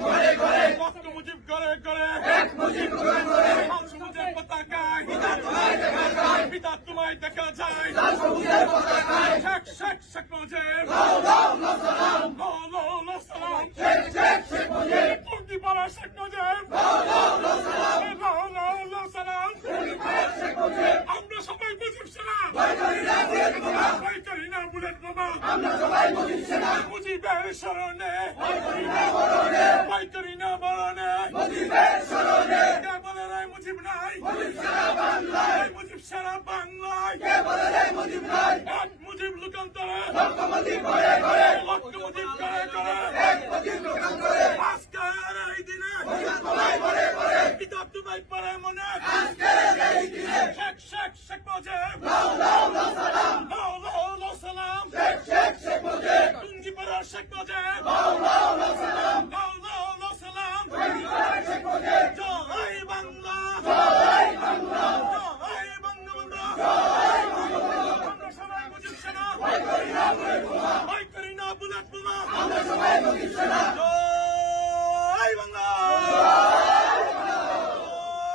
রক্ত মুজিব করে করে শামস মুজিবের পতাকায় পিতা তোমায় দেখা যায় শেখ শেখ শেখ মুজিব সালাম টুঙ্গি পাড়া শেখ মুজিব সালাম আমরা সবাই মুজিব সেনা ভয় করি না বুলেট বোমা মুজিবের স্মরণে ভয় করি না মরণে কে বলে রে মুজিব নাই মুজিব সারা বাংলায় এক মুজিব লোকান্তরে লক্ষ মুজিব করে করে আজকের এই দিনে পিতা তোমায় পরে মনে শেখ শেখ শেখ মুজিব সালাম টুঙ্গি পাড়া শেখ মুজিব সালাম জয় বাংলা জয় বঙ্গবন্ধু আমরা সবাই মুজিব সেনা ভয় করি না বুলেট বোমা জয় বাংলা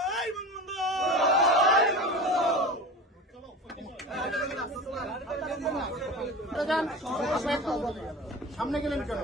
জয় বঙ্গবন্ধু সামনে গেলেন কেন?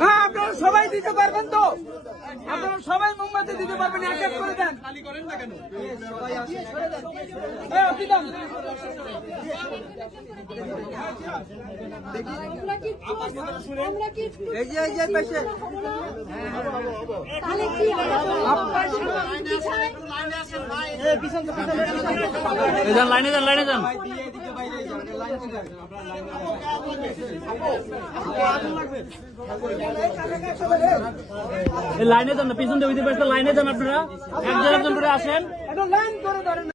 হ্যাঁ, আপনারা সবাই দিতে পারবেন তো? আপনারা সবাই মোমবাতি দিতে পারবেন? এক এক করে দেন। আপনি দেন। লাইনে যান লাইনে যান না, পিছন দিয়ে লাইনে যান আপনারা, একজন করে আসেন।